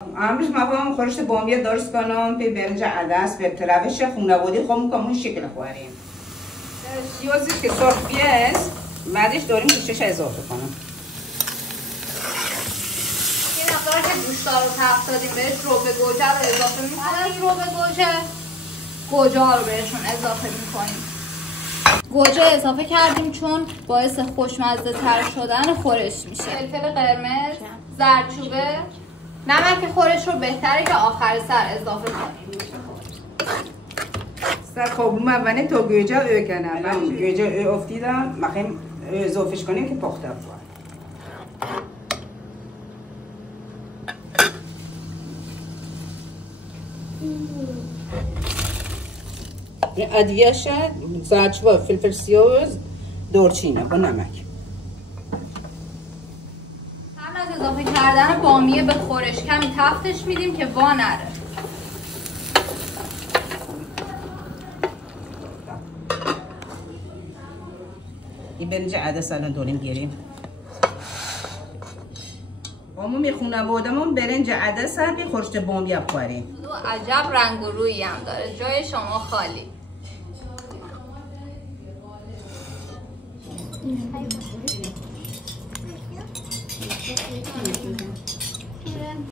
امروز ما خورشت بامیه درست کنم به برنج عدس به روش خانوادگی خودمون کامون شکل خوریم. شیوزی که سرخ بیست بعدش داریم گوشتش اضافه کنم. این مقدار که گوشتا رو تفت دادیم بهش ربع گوجه رو اضافه میکنیم. ربع گوجه رو بهشون اضافه میکنیم. گوجه اضافه کردیم چون باعث خوشمزه تر شدن خورش میشه. فلفل قرمز، زردچوبه، نمک خورش رو بهتره که آخر سر اضافه کنیم. سر خوابون اونه تا گوجه او کنم. من گوجه او افتیدم مخیم اضافهش کنیم که پخته بود. این ادویه‌ش زردچوبه، فلفل سیاه، دارچینه با نمک. قبل از اضافه کردن بامیه به خورش کمی تفتش میدیم که وا نره. این برنج عدس الان داریم گیریم. عمومی خانواده‌مون برنج عدس به خورشت بامیه بخوریم. تو عجب رنگ و رویی هم داره. جای شما خالی.